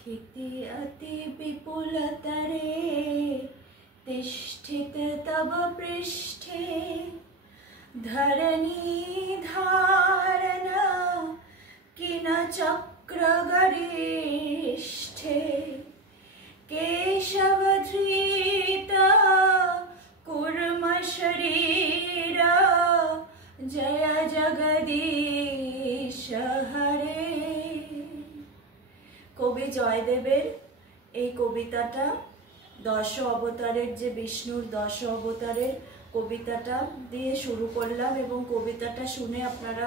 क्षिति अति विपुलतरे तिष्ठित तव पृष्ठे धरणी धारण किन चक्रगरिष्ठे केशवधृत कुर्म शरीर जय जगदीश हरे। कवि जयदेवेर এই কবিতাটা দশ অবতারের যে বিষ্ণুর দশ অবতারের কবিতাটা দিয়ে শুরু করলাম এবং কবিতাটা শুনে আপনারা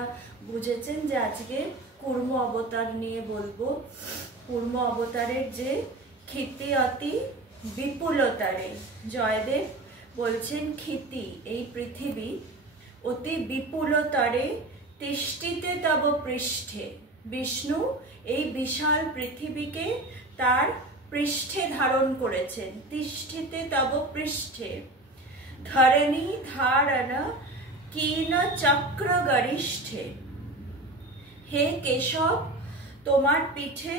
বুঝেছেন যে আজকে কূর্ম অবতার নিয়ে বলবো। কূর্ম অবতারের যে ক্ষিতি অতি বিপুলতারে, জয়দেব বলছেন ক্ষিতি এই পৃথিবী অতি বিপুলতারে তিষ্ঠিতে তব পৃষ্ঠে, বিষ্ণু এই বিশাল পৃথিবীকে তার পৃষ্ঠে ধারণ করেছেন। তিষ্ঠিতে তব পৃষ্ঠে ধরণী ধারণ কিন চক্র গরিষ্ঠে, হে কেশব তোমার পিঠে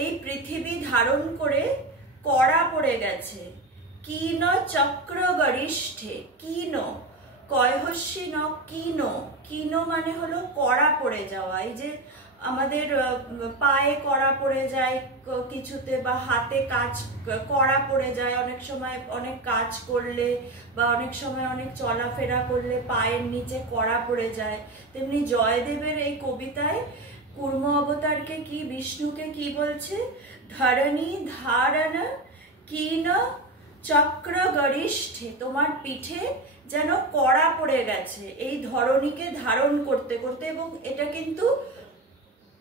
এই পৃথিবী ধারণ করে কড়া পড়ে গেছে। কিন চক্র গরিষ্ঠে, কিন কয়হস্যি ন কিন, কিন মানে হলো কড়া পড়ে যাওয়া। এই যে আমাদের পায়ে কড়া পড়ে যায় কিছুতে বা হাতে কাজ কড়া পড়ে যায়, অনেক সময় অনেক কাজ করলে বা অনেক সময় অনেক চলাফেরা করলে পায়ের নিচে কড়া পড়ে যায়। তেমনি জয়দেবের এই কবিতায় কূর্ম অবতারকে কি, বিষ্ণুকে কি বলছে? ধরণী ধারণ কিন চক্র গরিষ্ঠে, তোমার পিঠে যেন কড়া পড়ে গেছে এই ধরণীকে ধারণ করতে করতে। এবং এটা কিন্তু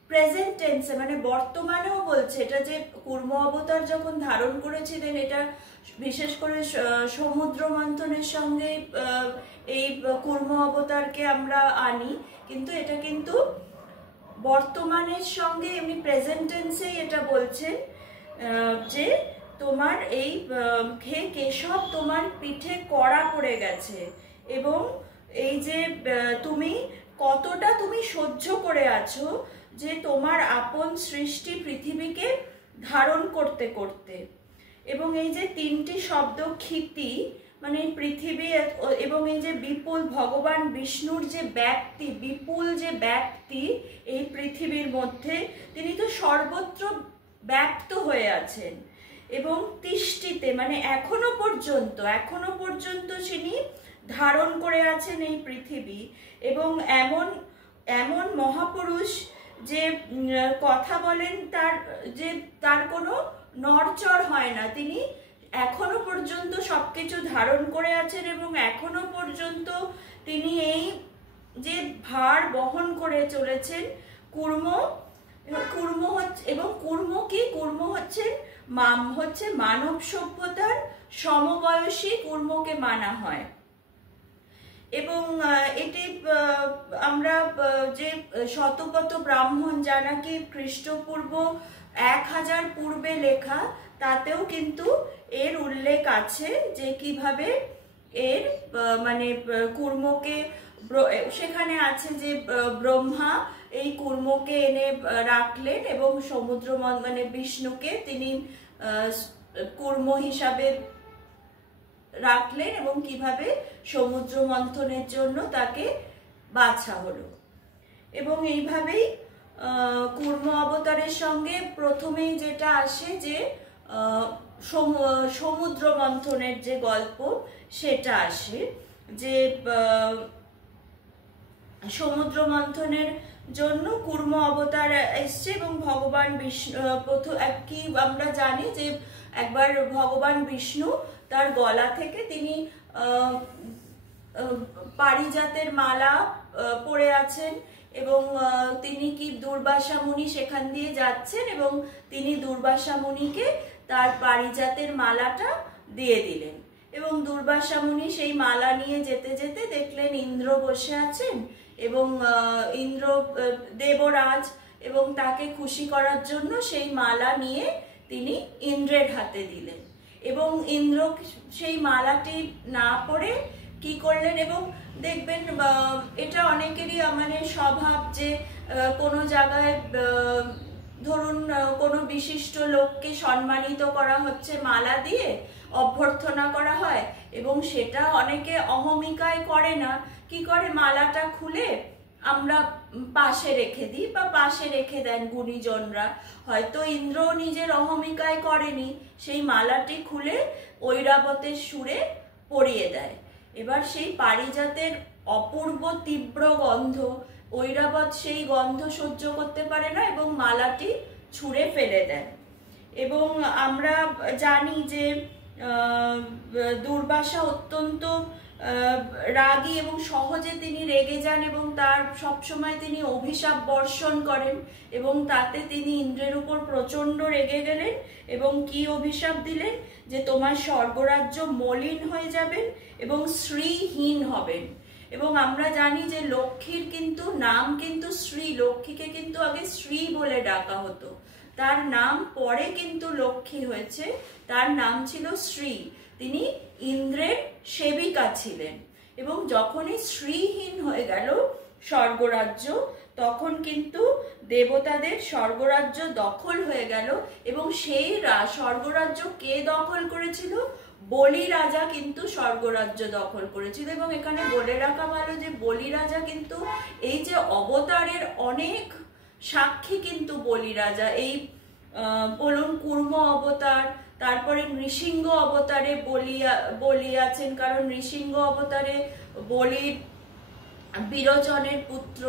প্রেজেন্ট টেন্সে মানে বর্তমানেও বলছে। এটা যে কূর্ম অবতার যখন ধারণ করেছিলেন, এটা বিশেষ করে সমুদ্র মন্থনের সঙ্গে এই কূর্ম অবতারকে আমরা আনি, কিন্তু এটা কিন্তু বর্তমানের সঙ্গে এমনি প্রেজেন্ট টেন্সেই এটা বলছেন যে তোমার এই হে কেশব তোমার পিঠে কড়া পড়ে গেছে এবং এই যে তুমি কতটা তুমি সহ্য করে আছো যে তোমার আপন সৃষ্টি পৃথিবীকে ধারণ করতে করতে। এবং এই যে তিনটি শব্দ ক্ষিতি মানে পৃথিবী এবং এই যে বিপুল, ভগবান বিষ্ণুর যে ব্যাপ্তি, বিপুল যে ব্যাপ্তি এই পৃথিবীর মধ্যে, তিনি তো সর্বত্র ব্যাপ্ত হয়ে আছেন। এবং তিষ্ঠিতে মানে এখনো পর্যন্ত তিনি ধারণ করে আছেন এই পৃথিবী। এবং এমন এমন মহাপুরুষ যে কথা বলেন তার কোনো নড়চড় হয় না, তিনি এখনো পর্যন্ত সবকিছু ধারণ করে আছেন এবং এখনো পর্যন্ত তিনি এই যে ভার বহন করে চলেছেন। কূর্ম হচ্ছে, এবং কূর্ম কি, কূর্ম হচ্ছে মানব সভ্যতার সমবয়সী কূর্মকে মানা হয়। এবং এটি আমরা যে শতপথ ব্রাহ্মণ যা নাকি খ্রিস্টপূর্ব 1000 পূর্বে লেখা, তাতেও কিন্তু এর উল্লেখ আছে যে কিভাবে এর মানে কূর্মকে, সেখানে আছে যে ব্রহ্মা এই কূর্মকে এনে রাখলেন এবং সমুদ্র মানে বিষ্ণুকে তিনি কূর্ম হিসাবে রাখলেন এবং কিভাবে সমুদ্র মন্থনের জন্য তাকে বাছা হলো। এবং এইভাবেই কূর্ম অবতারের সঙ্গে প্রথমেই যেটা আসে যে সমুদ্র মন্থনের যে গল্প সেটা আসে, যে সমুদ্র মন্থনের জন্য কূর্ম অবতার এসছে এবং ভগবান বিষ্ণু কি আমরা জানি যে একবার ভগবান বিষ্ণু তার গলা থেকে তিনি পারিজাতের মালা পরে আছেন এবং তিনি কি দুর্বাসা মুনি সেখান দিয়ে যাচ্ছেন এবং তিনি দুর্বাসা মুনিকে তার পারিজাতের মালাটা দিয়ে দিলেন। এবং দুর্বাসা মুনি সেই মালা নিয়ে যেতে যেতে দেখলেন ইন্দ্র বসে আছেন এবং ইন্দ্র দেবরাজ, এবং তাকে খুশি করার জন্য সেই মালা নিয়ে তিনি ইন্দ্রের হাতে দিলেন এবং ইন্দ্র সেই মালাটি না পরে কি করলেন। এবং দেখবেন এটা অনেকেরই মানে স্বভাব যে কোনো জায়গায় ধরুন কোনো বিশিষ্ট লোককে সম্মানিত করা হচ্ছে মালা দিয়ে, অভ্যর্থনা করা হয়, এবং সেটা অনেকে অহমিকায় করে না, কি করে মালাটা খুলে আমরা পাশে রেখে দিই বা পাশে রেখে দেন গুণীজনরা। হয়তো ইন্দ্র নিজের অহমিকায় করেনি, সেই মালাটি খুলে ঐরাবতের সুরে পরিয়ে দেয়। এবার সেই পারিজাতের অপূর্ব তীব্র গন্ধ, ঐরাবত সেই গন্ধ সহ্য করতে পারে না এবং মালাটি ছুঁড়ে ফেলে দেন। এবং আমরা জানি যে দুর্বাসা অত্যন্ত রাগী এবং সহজে তিনি রেগে যান এবং তার সবসময় তিনি অভিশাপ বর্ষণ করেন, এবং তাতে তিনি ইন্দ্রের উপর প্রচণ্ড রেগে গেলেন এবং কি অভিশাপ দিলেন যে তোমার স্বর্গরাজ্য মলিন হয়ে যাবেন এবং শ্রীহীন হবেন। এবং আমরা জানি যে লক্ষ্মীর কিন্তু নাম কিন্তু শ্রী, লক্ষ্মীকে কিন্তু আগে শ্রী বলে ডাকা হতো, তার নাম পরে কিন্তু লক্ষ্মী হয়েছে, তার নাম ছিল শ্রী। তিনি ইন্দ্রের সেবিকা ছিলেন এবং যখনই শ্রীহীন হয়ে গেল স্বর্গরাজ্য, তখন কিন্তু দেবতাদের স্বর্গরাজ্য দখল হয়ে গেল। এবং সেই স্বর্গরাজ্য কে দখল করেছিল? বলি রাজা কিন্তু স্বর্গরাজ্য দখল করেছিল। এবং এখানে বলে রাখা ভালো যে বলি রাজা কিন্তু এই যে অবতারের অনেক সাক্ষী কিন্তু বলি রাজা, এই বলুন কুর্ম অবতার, তারপরে নৃসিংহ অবতারে বলি আছেন, কারণ নৃসিংহ অবতারে বলির বিরোচনের পুত্র,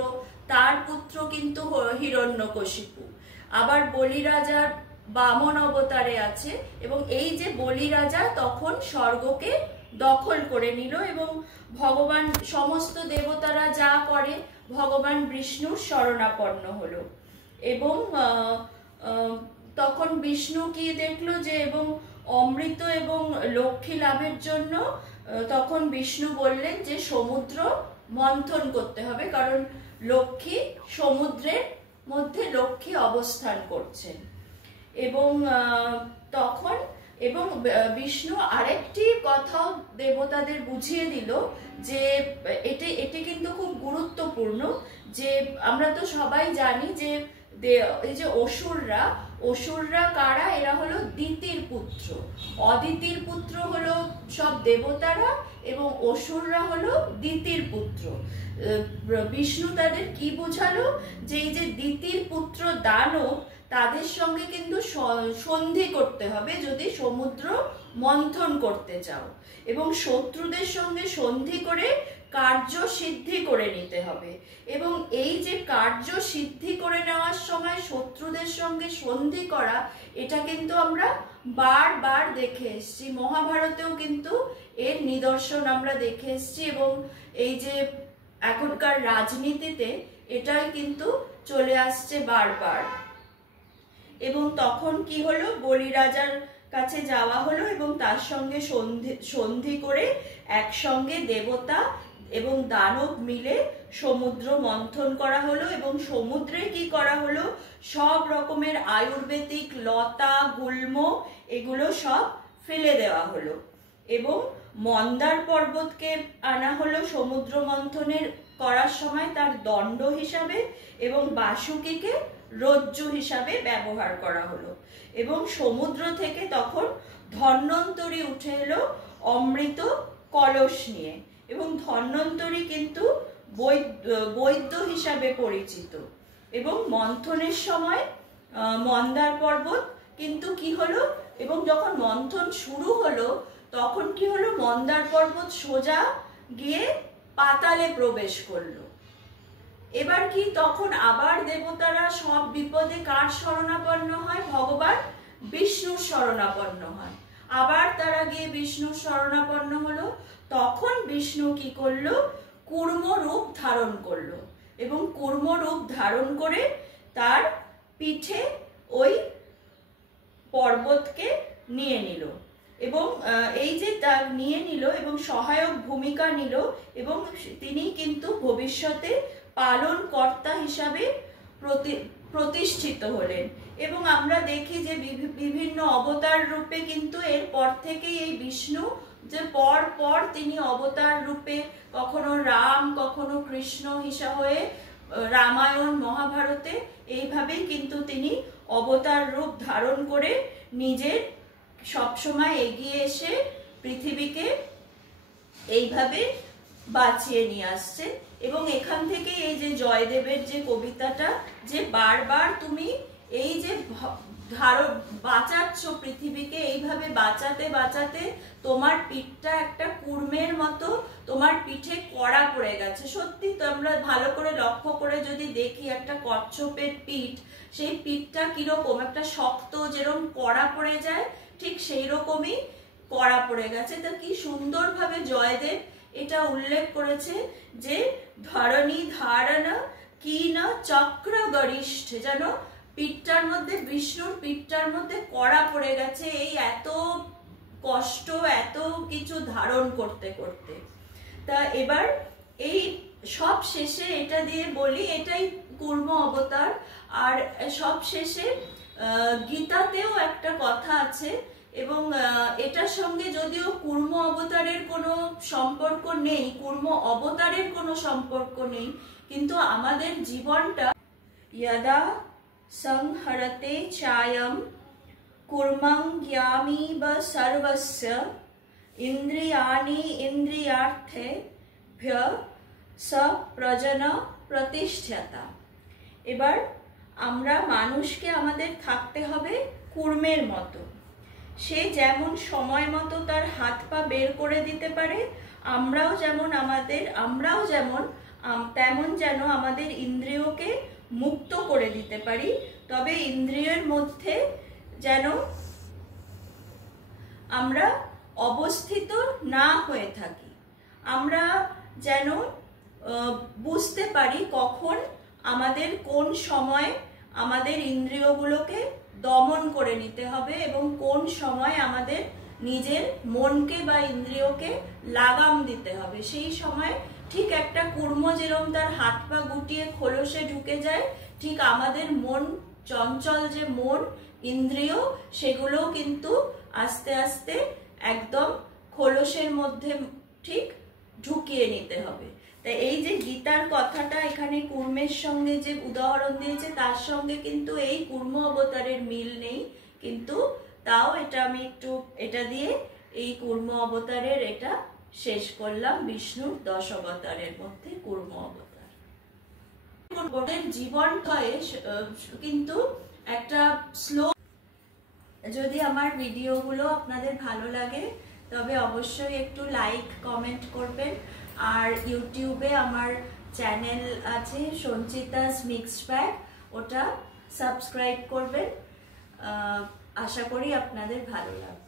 তার পুত্র কিন্তু হিরণ্যকশিপু। আবার বলি রাজার বামন অবতারে আছে, এবং এই যে বলি রাজা তখন স্বর্গকে দখল করে নিল এবং ভগবান সমস্ত দেবতারা যা করে ভগবান বিষ্ণুর শরণাপন্ন হলো। এবং তখন বিষ্ণু কি দেখলো যে এবং অমৃত এবং লক্ষ্মী লাভের জন্য তখন বিষ্ণু বললেন যে সমুদ্র মন্থন করতে হবে, কারণ লক্ষ্মী সমুদ্রের মধ্যে লক্ষ্মী অবস্থান করছেন। এবং তখন এবং বিষ্ণু আরেকটি কথাও দেবতাদের বুঝিয়ে দিল যে এটি কিন্তু খুব গুরুত্বপূর্ণ, যে আমরা তো সবাই জানি যে এই যে অসুররা কারা? এরা হলো দিতির পুত্র, অদিতির পুত্র হলো সব দেবতারা এবং অসুররা হলো দিতির পুত্র। বিষ্ণু তাদের কি বোঝালো? যে এই যে দিতির পুত্র দানব, তাদের সঙ্গে কিন্তু সন্ধি করতে হবে যদি সমুদ্র মন্থন করতে চাও, এবং শত্রুদের সঙ্গে সন্ধি করে কার্য সিদ্ধি করে নিতে হবে। এবং এই যে কার্য সিদ্ধি করে নেওয়ার সময় শত্রুদের সঙ্গে সন্ধি করা, এটা কিন্তু আমরা বারবার দেখে এসেছি, মহাভারতেও কিন্তু এর নিদর্শন আমরা দেখে এসেছি, এবং এই যে এখনকার রাজনীতিতে এটাই কিন্তু চলে আসছে বারবার। এবং তখন কি হলো? বলি রাজার কাছে যাওয়া হলো এবং তার সঙ্গে সন্ধি করে একসঙ্গে দেবতা এবং দানব মিলে সমুদ্র মন্থন করা হলো। এবং সমুদ্রে কি করা হলো? সব রকমের আয়ুর্বেদিক লতা গুল্ম এগুলো সব ফেলে দেওয়া হলো, এবং মন্দার পর্বতকে আনা হলো সমুদ্র মন্থনের করার সময় তার দণ্ড হিসাবে, এবং বাসুকীকে রজ্জু হিসাবে ব্যবহার করা হলো। এবং সমুদ্র থেকে তখন ধন্বন্তরী উঠে এলো অমৃত কলস নিয়ে, এবং ধন্বন্তরী কিন্তু বৈদ্য হিসাবে পরিচিত। এবং মন্থনের সময় মন্দার পর্বত কিন্তু কি হলো? এবং যখন মন্থন শুরু হলো তখন কি হলো? মন্দার পর্বত সোজা গিয়ে পাতালে প্রবেশ করলো। এবার কি? তখন আবার দেবতারা সব বিপদে কার শরণাপন্ন হয়? ভগবান বিষ্ণুর শরণাপন্ন হয়। আবার তারা গিয়ে বিষ্ণুর শরণাপন্ন হলো। তখন বিষ্ণু কি করলো? কুর্ম রূপ ধারণ করলো, এবং কুর্ম রূপ ধারণ করে তার পিঠে ওই পর্বতকে নিয়ে নিল, এবং এই যে তার নিয়ে নিল এবং সহায়ক ভূমিকা নিল, এবং তিনি কিন্তু ভবিষ্যতে পালন কর্তা হিসাবে প্রতিষ্ঠিত হলেন। এবং আমরা দেখি যে বিভিন্ন অবতার রূপে কিন্তু এরপর থেকেই এই বিষ্ণু যে পর পর তিনি অবতার রূপে কখনো রাম কখনো কৃষ্ণ হিসাবে হয়ে রামায়ণ মহাভারতে এইভাবেই কিন্তু তিনি অবতার রূপ ধারণ করে নিজের সবসময় এগিয়ে এসে পৃথিবীকে এইভাবে বাঁচিয়ে নিয়ে আসছে। এবং এখান থেকে এই যে জয়দেবের যে কবিতাটা, যে বারবার তুমি এই যে বাঁচাচ্ছ পৃথিবীকে, এইভাবে বাঁচাতে বাঁচাতে তোমার পিঠটা একটা কুর্মের মতো তোমার পিঠে কড়া পড়ে গেছে। সত্যি তো আমরা ভালো করে লক্ষ্য করে যদি দেখি একটা কচ্ছপের পিঠ, সেই পিঠটা কিরকম একটা শক্ত, যেরকম কড়া পড়ে যায় ঠিক সেই রকমই কড়া পড়ে গেছে। তা কি সুন্দরভাবে জয়দেব এটা উল্লেখ করেছে যে ধরণী ধারণা কি না চক্র গরিষ্ঠ, যেন পিঠটার মধ্যে, বিষ্ণুর পিঠটার মধ্যে কড়া পড়ে গেছে এই এত কষ্ট, এত কিছু ধারণ করতে করতে। তা এবার এই সব শেষে এটা দিয়ে বলি, এটাই কুর্ম অবতার। আর সব শেষে গীতাতেও একটা কথা আছে, এবং এটার সঙ্গে যদিও কুর্ম অবতারের কোনো সম্পর্ক নেই, কুর্ম অবতারের কোনো সম্পর্ক নেই, কিন্তু আমাদের জীবনটা यदा संहरते चायं कुर्मं ज्ञामीव सर्वस्य इंद्रियाणि इंद्रियार्थेभ्य सप्रजन प्रतिष्ठता। এবার আমরা মানুষকে আমাদের থাকতে হবে কুর্মের মতো। সে যেমন সময় মতো তার হাত পা বের করে দিতে পারে, আমরাও তেমন যেন আমাদের ইন্দ্রিয়কে মুক্ত করে দিতে পারি। তবে ইন্দ্রিয়ের মধ্যে যেন আমরা অবস্থিত না হয়ে থাকি, আমরা যেন বুঝতে পারি কখন আমাদের কোন সময় আমাদের ইন্দ্রিয়গুলোকে দমন করে নিতে হবে এবং কোন সময় আমাদের নিজের মনকে বা ইন্দ্রিয়কে লাগাম দিতে হবে। সেই সময় ঠিক একটা কুর্ম যেরকম তার হাত পা গুটিয়ে খোলসে ঢুকে যায়, ঠিক আমাদের মন, চঞ্চল যে মন, ইন্দ্রিয়, সেগুলো কিন্তু আস্তে আস্তে একদম খোলসের মধ্যে ঠিক ঢুকিয়ে নিতে হবে। তাই এই যে গীতার কথাটা এখানে কুর্মের সঙ্গে যে উদাহরণ দিয়েছে, তার সঙ্গে কিন্তু এই কুর্ম অবতারের মিল নেই, কিন্তু তাও এটা আমি একটু এটা দিয়ে এই কুর্ম অবতারের এটা শেষ করলাম। বিষ্ণুর 10 অবতারের মধ্যে কুর্ম অবতার। জীবন কিন্তু একটা স্লো। যদি আমার ভিডিওগুলো আপনাদের ভালো লাগে তবে অবশ্যই একটু লাইক কমেন্ট করবেন। আর ইউটিউবে আমার চ্যানেল আছে সঞ্চিতাস মিক্সড ব্যাগ, ওটা সাবস্ক্রাইব করবেন। আশা করি আপনাদের ভালো লাগবে।